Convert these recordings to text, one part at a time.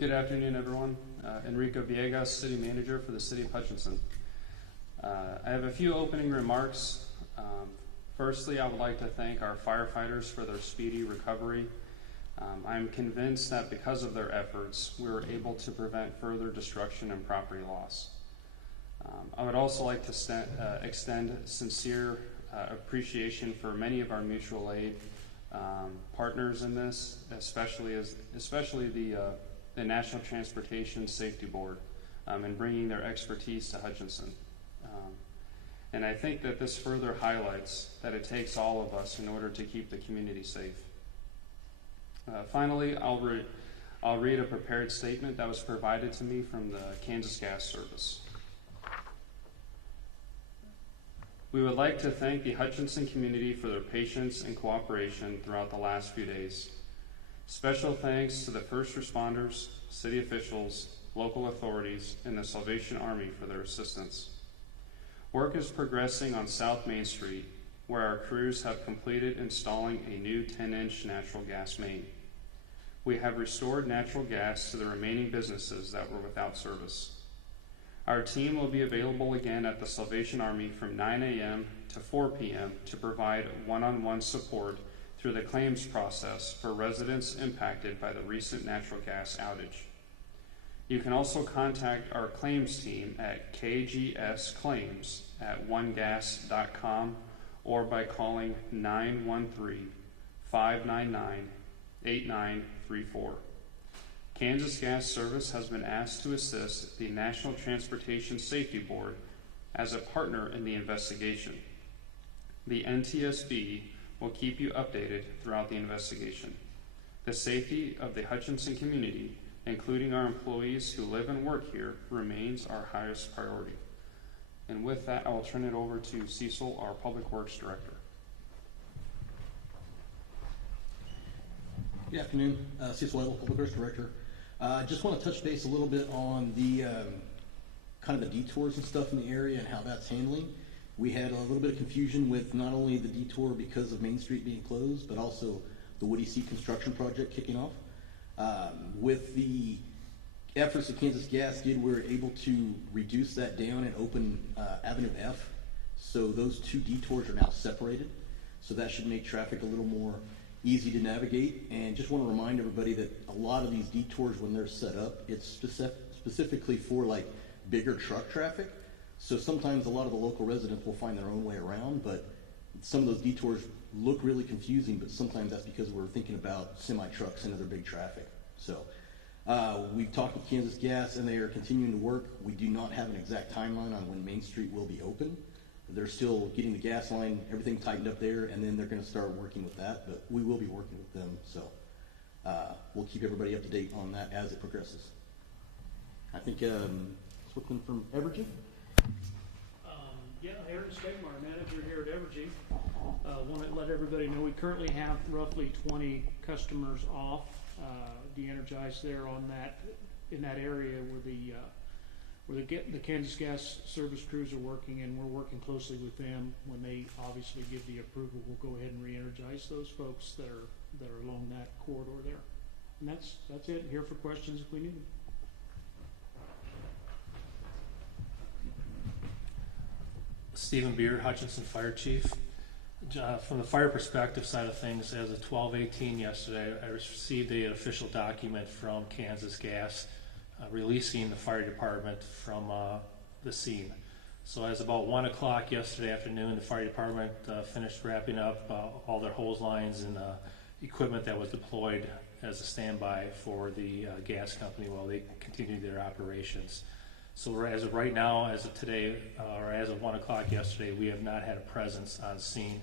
Good afternoon, everyone. Enrico Villegas, City Manager for the City of Hutchinson. I have a few opening remarks. Firstly, I would like to thank our firefighters for their speedy recovery. I'm convinced that because of their efforts, we were able to prevent further destruction and property loss. I would also like to extend sincere appreciation for many of our mutual aid partners in this, especially the National Transportation Safety Board, and bringing their expertise to Hutchinson. And I think that this further highlights that it takes all of us in order to keep the community safe. Finally, I'll read a prepared statement that was provided to me from the Kansas Gas Service. We would like to thank the Hutchinson community for their patience and cooperation throughout the last few days. Special thanks to the first responders, city officials, local authorities, and the Salvation Army for their assistance. Work is progressing on South Main Street, where our crews have completed installing a new 10-inch natural gas main. We have restored natural gas to the remaining businesses that were without service. Our team will be available again at the Salvation Army from 9 a.m. to 4 p.m. to provide one-on-one support through the claims process for residents impacted by the recent natural gas outage. You can also contact our claims team at kgsclaims@onegas.com or by calling 913-599-8934. Kansas Gas Service has been asked to assist the National Transportation Safety Board as a partner in the investigation. The NTSB will keep you updated throughout the investigation. The safety of the Hutchinson community, including our employees who live and work here, remains our highest priority. And with that, I will turn it over to Cecil, our Public Works Director. Good afternoon, Cecil Weddle, Public Works Director. I just want to touch base a little bit on the kind of the detours and stuff in the area and how that's handling. We had a little bit of confusion with not only the detour because of Main Street being closed, but also the Woody Seat construction project kicking off. With the efforts that Kansas Gas did, we were able to reduce that down and open Avenue F. So those two detours are now separated. So that should make traffic a little more easy to navigate. And just want to remind everybody that a lot of these detours, when they're set up, it's specifically for like bigger truck traffic. So sometimes a lot of the local residents will find their own way around, but some of those detours look really confusing, but sometimes that's because we're thinking about semi-trucks and other big traffic. So we've talked with Kansas Gas and they are continuing to work. We do not have an exact timeline on when Main Street will be open. They're still getting the gas line, everything tightened up there, and then they're going to start working with that, but we will be working with them. So we'll keep everybody up to date on that as it progresses. I think something from Evergy? Yeah, Aaron Stegmar, manager here at Evergy. Want to let everybody know we currently have roughly 20 customers off, de-energized there on that, in that area where the Kansas Gas Service crews are working, and we're working closely with them. When they obviously give the approval, we'll go ahead and re-energize those folks that are along that corridor there. And that's it. Here for questions if we need them. Stephen Beard, Hutchinson Fire Chief. From the fire perspective side of things, as of 12/18 yesterday, I received an official document from Kansas Gas releasing the fire department from the scene. So as about 1 o'clock yesterday afternoon, the fire department finished wrapping up all their hose lines and equipment that was deployed as a standby for the gas company while they continued their operations. So as of right now, as of today, or as of 1 o'clock yesterday, we have not had a presence on scene.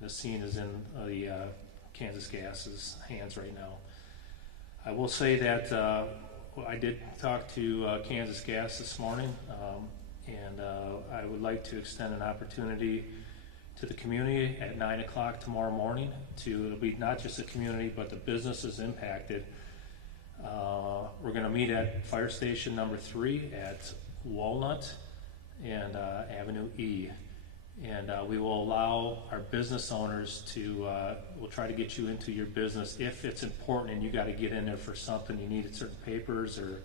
And the scene is in the Kansas Gas's hands right now. I will say that I did talk to Kansas Gas this morning, and I would like to extend an opportunity to the community at 9 o'clock tomorrow morning. It'll be not just the community, but the businesses impacted. We're going to meet at Fire Station number 3 at Walnut and Avenue E. And we will allow our business owners to, we'll try to get you into your business if it's important and you got to get in there for something, you needed certain papers or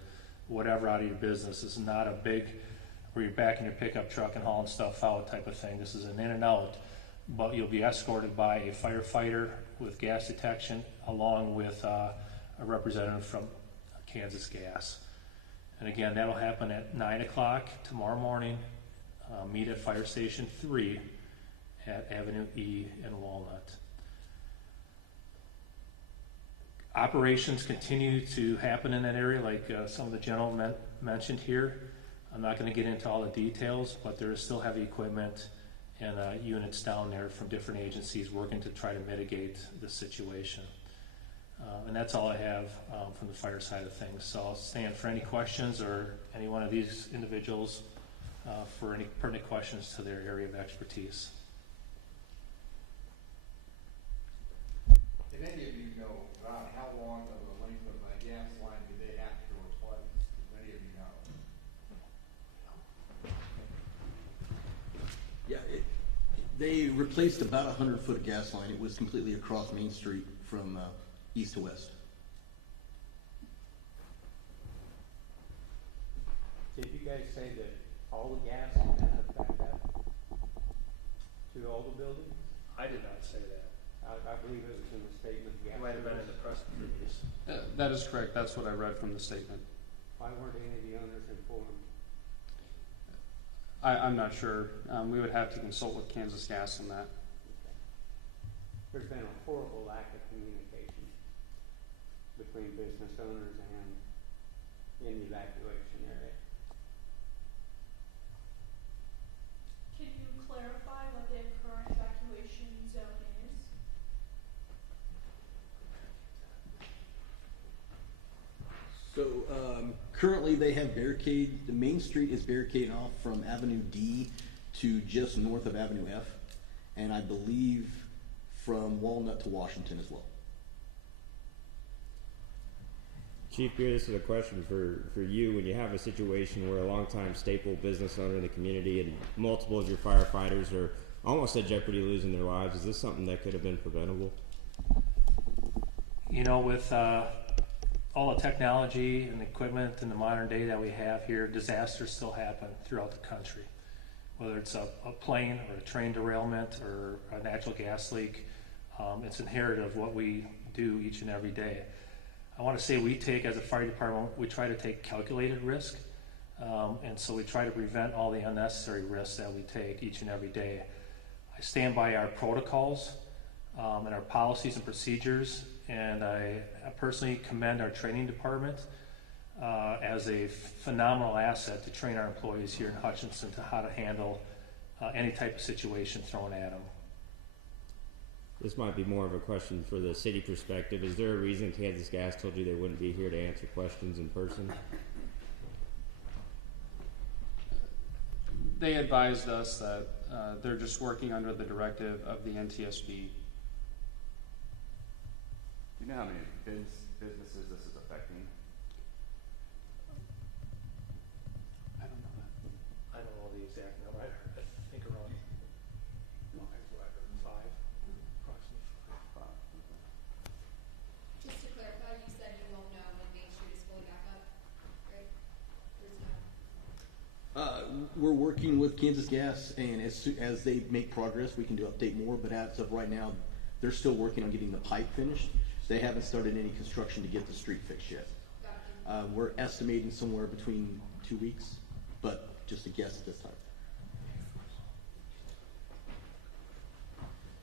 whatever out of your business. This is not a big, where you're back in your pickup truck and hauling stuff out type of thing. This is an in and out, but you'll be escorted by a firefighter with gas detection along with a representative from Kansas Gas. And again, that'll happen at 9 o'clock tomorrow morning. Meet at Fire Station 3 at Avenue E in Walnut. Operations continue to happen in that area, like some of the gentlemen mentioned here. I'm not going to get into all the details, but there is still heavy equipment and units down there from different agencies working to try to mitigate the situation. And that's all I have from the fire side of things. So I'll stand for any questions or any one of these individuals for any pertinent questions to their area of expertise. Did any of you know about how long of a length of a gas line do they have to replace? Does any of you know? Yeah, they replaced about 100 foot of gas line. It was completely across Main Street from east to west. Did you guys say that all the gas is kind of backed up to all the buildings? I did not say that. I believe it was in the statement. It might have been in the press release. That is correct. That's what I read from the statement. Why weren't any of the owners informed? I'm not sure. We would have to consult with Kansas Gas on that. There's been a horrible lack of communication between business owners and in the evacuation area. Can you clarify what the current evacuation zone is? So currently they have barricade, the Main Street is barricaded off from Avenue D to just north of Avenue F, and I believe from Walnut to Washington as well. Chief Beer, this is a question for you. When you have a situation where a longtime staple business owner in the community and multiple of your firefighters are almost at jeopardy of losing their lives, is this something that could have been preventable? You know, with all the technology and equipment in the modern day that we have here, disasters still happen throughout the country. Whether it's a plane or a train derailment or a natural gas leak, it's inherent of what we do each and every day. I want to say we take, as a fire department, we try to take calculated risk, and so we try to prevent all the unnecessary risks that we take each and every day. I stand by our protocols and our policies and procedures, and I personally commend our training department as a phenomenal asset to train our employees here in Hutchinson to how to handle any type of situation thrown at them. This might be more of a question for the city perspective. Is there a reason Kansas Gas told you they wouldn't be here to answer questions in person? They advised us that they're just working under the directive of the NTSB. Do you know how many businesses this is affecting? I don't know that. I don't know the exact number. I think around 5, approximately 5. Just to clarify, you said you won't know when Main Street is fully back up, right? There's no. We're working with Kansas Gas, and as they make progress, we can do update more. But as of right now, they're still working on getting the pipe finished. They haven't started any construction to get the street fixed yet. Gotcha. We're estimating somewhere between 2 weeks, but just a guess at this time.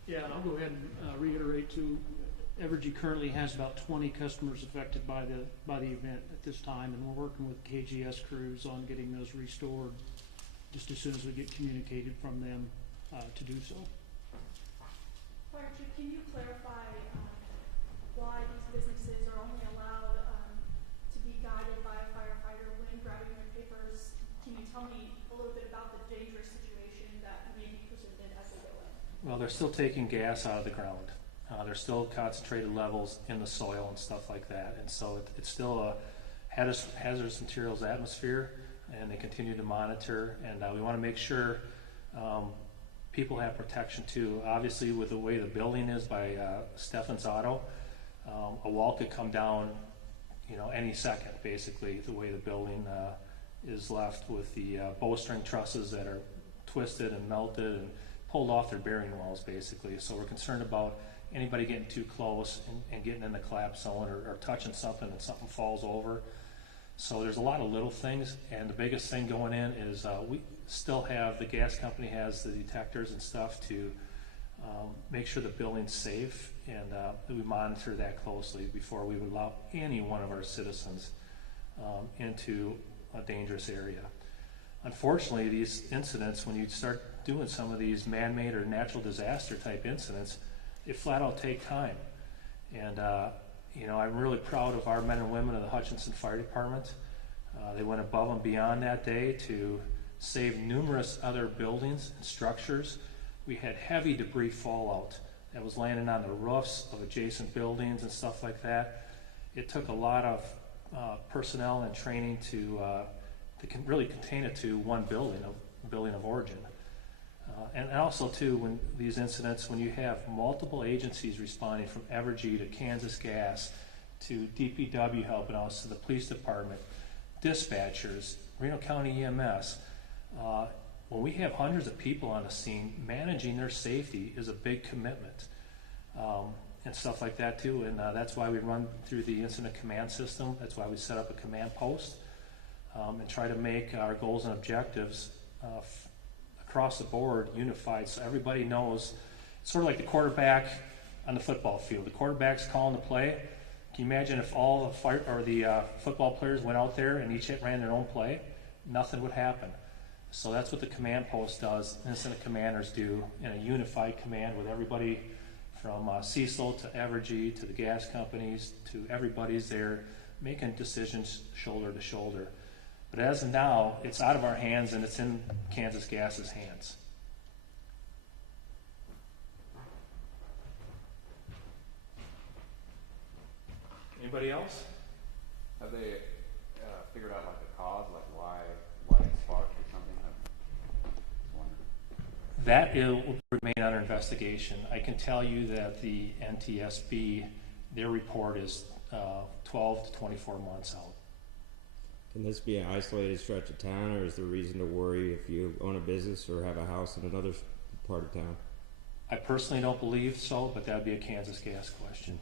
Yeah, and I'll go ahead and reiterate too, Evergy currently has about 20 customers affected by the event at this time, and we're working with KGS crews on getting those restored just as soon as we get communicated from them to do so. Fire Chief, can you clarify why these businesses are only allowed to be guided by a firefighter when grabbing their papers? Can you tell me a little bit about the dangerous situation that may be presented as they go in? Well, they're still taking gas out of the ground. There's still concentrated levels in the soil and stuff like that. And so it's still a hazardous materials atmosphere, and they continue to monitor. And we want to make sure people have protection too. Obviously, with the way the building is by Stefan's Auto, a wall could come down, any second, basically, the way the building is left with the bowstring trusses that are twisted and melted and pulled off their bearing walls, basically. So we're concerned about anybody getting too close and getting in the collapse zone or touching something and something falls over. So there's a lot of little things, and the biggest thing going in is we still have, the gas company has the detectors and stuff to make sure the building's safe, and we monitor that closely before we would allow any one of our citizens into a dangerous area. Unfortunately, these incidents, when you start doing some of these man-made or natural disaster type incidents, they flat out take time. And I'm really proud of our men and women of the Hutchinson Fire Department. They went above and beyond that day to save numerous other buildings and structures. We had heavy debris fallout that was landing on the roofs of adjacent buildings and stuff like that. It took a lot of personnel and training to really contain it to one building of origin. And also too, when these incidents, when you have multiple agencies responding, from Evergy to Kansas Gas to DPW helping us, to the police department, dispatchers, Reno County EMS, when we have hundreds of people on the scene, managing their safety is a big commitment, and stuff like that too. And that's why we run through the incident command system. That's why we set up a command post, and try to make our goals and objectives across the board unified, so everybody knows. It's sort of like the quarterback on the football field. The quarterback's calling the play. Can you imagine if all the football players went out there and each ran their own play? Nothing would happen. So that's what the command post does. Incident commanders do in a unified command with everybody from Cecil to Evergy to the gas companies to everybody's there making decisions shoulder to shoulder. But as of now, it's out of our hands and it's in Kansas Gas's hands. Anybody else? Have they figured out like the cause, like why it sparked or something? I was wondering. That will remain under investigation. I can tell you that the NTSB, their report is 12 to 24 months out. Can this be an isolated stretch of town, or is there reason to worry if you own a business or have a house in another part of town? I personally don't believe so, but that would be a Kansas Gas question.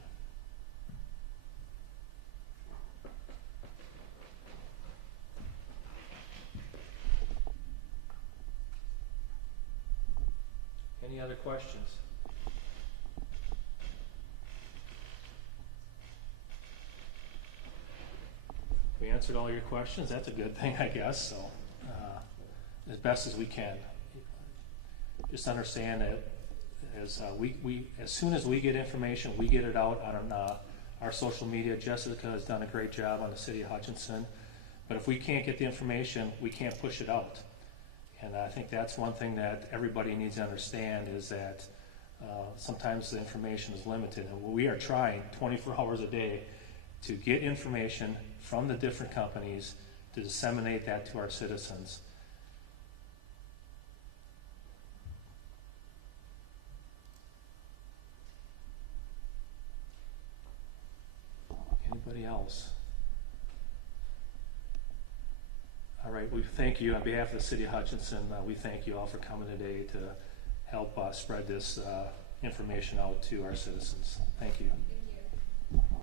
Any other questions? We answered all your questions. That's a good thing, I guess. So, as best as we can, just understand that as as soon as we get information, we get it out on our social media. Jessica has done a great job on the City of Hutchinson, but if we can't get the information, we can't push it out. And I think that's one thing that everybody needs to understand, is that sometimes the information is limited. And we are trying 24 hours a day to get information from the different companies to disseminate that to our citizens. Anybody else? All right, we thank you on behalf of the City of Hutchinson. We thank you all for coming today to help spread this information out to our citizens. Thank you.